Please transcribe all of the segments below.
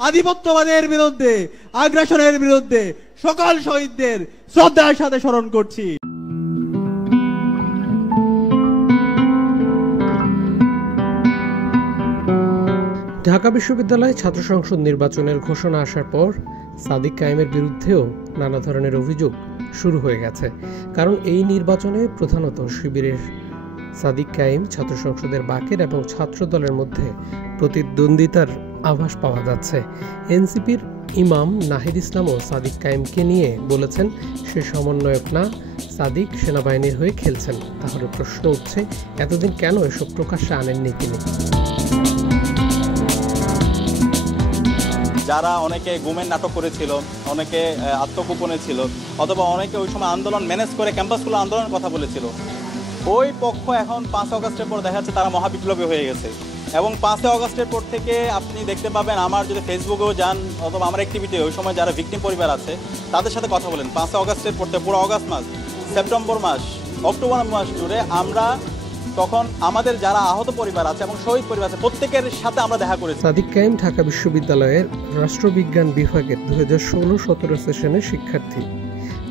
আধিপত্যবাদের বিরুদ্ধে, আগ্রাসনের বিরুদ্ধে সকল শহীদদের শ্রদ্ধার সাথে স্মরণ করছি। ঢাকা বিশ্ববিদ্যালয়ে ছাত্র সংসদ নির্বাচনের ঘোষণা আসার পর সাদিক কায়েমের বিরুদ্ধেও নানা ধরনের অভিযোগ শুরু হয়ে গেছে। কারণ এই নির্বাচনে প্রধানত শিবিরের সাদিক কায়েম, ছাত্র সংসদের বাকের এবং ছাত্র দলের মধ্যে প্রতিদ্বন্দ্বিতার আভাস পাওয়া যাচ্ছে। এনসিপির ইমাম নাহিদ ইসলামও সাদিক কায়েমকে নিয়ে বলেছেন, সে সমন্বয়ক না, সাদিক সেনাবাহিনীর হয়ে খেলছেন। তাহলে প্রশ্ন উঠছে, এতদিন কেন এসব প্রকাশ্যে আনেননি তিনি? যারা অনেকে গুমের নাটক করেছিল, অনেকে আত্মগোপনে ছিল, অথবা অনেকে ওই সময় আন্দোলন ম্যানেজ করে ক্যাম্পাসগুলো আন্দোলনের কথা বলেছিল, ওই পক্ষ এখন 5 আগস্টের পর দেখা যাচ্ছে তারা মহাবিপ্লবী হয়ে গেছে। এবং 5 আগস্টের পর থেকে আপনি দেখতে পাবেন, আমার যদি ফেসবুকেও যান অথবা আমার অ্যাক্টিভিটি, ওই সময় যারা ভিকটিম পরিবার আছে তাদের সাথে কথা বলেন, 5 আগস্টের পর থেকে পুরো আগস্ট মাস, সেপ্টেম্বর মাস, অক্টোবর মাস জুড়ে আমরা তখন আমাদের যারা আহত পরিবার আছে এবং শহীদ পরিবার আছে প্রত্যেকের সাথে আমরা দেখা করেছি। সাদিক কায়েম ঢাকা বিশ্ববিদ্যালয়ের রাষ্ট্রবিজ্ঞান বিভাগের 2016-17 সেশনের শিক্ষার্থী।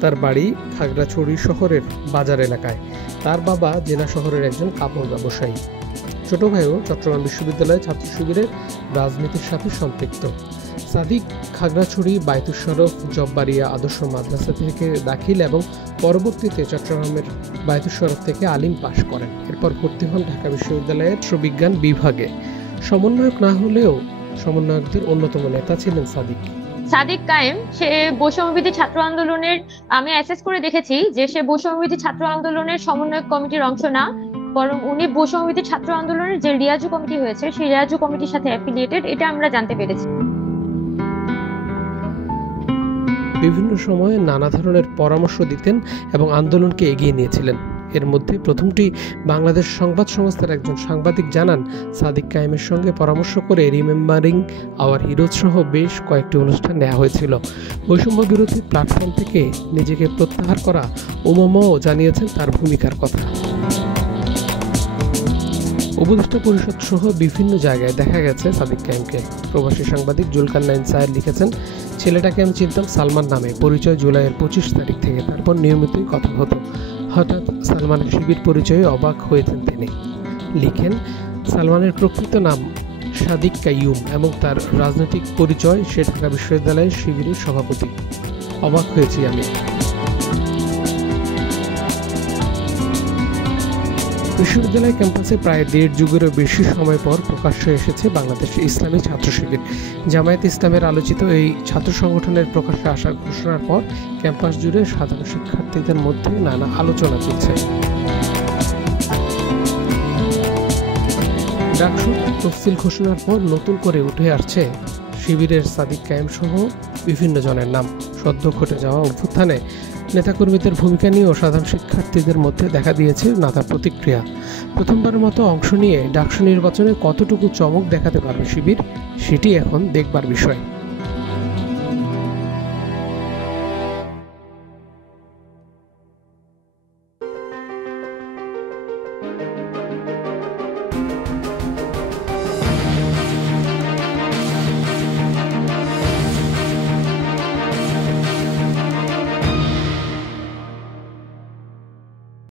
তার বাড়ি খাগড়াছড়ি শহরের বাজার এলাকায়। তার বাবা জেলা শহরের একজন কাপড় ব্যবসায়ী। ছোট ভাইও চট্টগ্রাম বিশ্ববিদ্যালয়ের ছাত্র শিবিরের রাজনীতির সাথে সম্পৃক্ত। সাদিক খাগড়াছড়ি বায়তুস শরফ জব্বারিয়া আদর্শ মাদ্রাসা থেকে দাখিল এবং পরবর্তীতে চট্টগ্রামের বায়তুস শরফ থেকে আলিম পাশ করেন। এরপর ভর্তি হন ঢাকা বিশ্ববিদ্যালয়ের রাষ্ট্রবিজ্ঞান বিভাগে। সমন্বয়ক না হলেও সমন্বয়কদের অন্যতম নেতা ছিলেন সাদিক। সাদিক কায়েম সে বৈষম্যবিরোধী ছাত্র আন্দোলনের, আমি অ্যাসেস করে দেখেছি যে সে বৈষম্যবিরোধী ছাত্র আন্দোলনের সমন্বয়ক কমিটির অংশ না, বরং উনি বৈষম্যবিরোধী ছাত্র আন্দোলনের যে রিয়াজু কমিটি হয়েছে সেই রিয়াজু কমিটির সাথে অ্যাফিলিয়েটেড, এটা আমরা জানতে পেরেছি। বিভিন্ন সময়ে নানা ধরনের পরামর্শ দিতেন এবং আন্দোলনকে এগিয়ে নিয়েছিলেন। এর মধ্যে প্রথমটি বাংলাদেশ সংবাদ সংস্থার একজন সাংবাদিক জানান, সাদিক কায়েমের সঙ্গে পরামর্শ করে রিমেম্বারিং আওয়ার হিরোজ সহ বেশ কয়েকটি অনুষ্ঠান নেওয়া হয়েছিল। বৈষম্য বিরোধী প্ল্যাটফর্ম থেকে নিজেকে প্রত্যাহার করা ওমামাও জানিয়েছেন তার ভূমিকার কথা। উপদেষ্টা পরিষদ সহ বিভিন্ন জায়গায় দেখা গেছে সাদিক কায়েমকে। প্রবাসী সাংবাদিক জুলকারনাইন সায়ের লিখেছেন, ছেলেটাকে আমি চিনতাম সালমান নামে, পরিচয় জুলাইয়ের 25 তারিখ থেকে, তারপর নিয়মিতই কথা হতো। হঠাৎ সালমানের শিবির পরিচয়ে অবাক হয়েছেন তিনি। লিখেন, সালমানের প্রকৃত নাম সাদিক কাইয়ুম এবং তার রাজনৈতিক পরিচয় সে ঢাকা বিশ্ববিদ্যালয়ের শিবিরের সভাপতি। অবাক হয়েছি আমি। বিশ্ববিদ্যালয় ক্যাম্পাসে প্রায় 1.5 যুগেরও বেশি সময় পর প্রকাশ্যে এসেছে বাংলাদেশ ইসলামী ছাত্র শিবির। জামায়াত ইসলামের আলোচিত এই ছাত্র সংগঠনের প্রকাশ্যে আসার ঘোষণার পর ক্যাম্পাস জুড়ে সাধারণ শিক্ষার্থীদের মধ্যে নানা আলোচনা চলছে। ডাকসুর তফসিল ঘোষণার পর নতুন করে উঠে আসছে শিবিরের সাদিক কায়েম সহ বিভিন্ন জনের নাম। সদ্য ঘটে যাওয়া অভ্যুত্থানে নেতাকর্মীদের ভূমিকা নিয়েও সাধারণ শিক্ষার্থীদের মধ্যে দেখা দিয়েছে নানা প্রতিক্রিয়া। প্রথমবারের মতো অংশ নিয়ে ডাকসু নির্বাচনে কতটুকু চমক দেখাতে পারবে শিবির, সেটি এখন দেখবার বিষয়।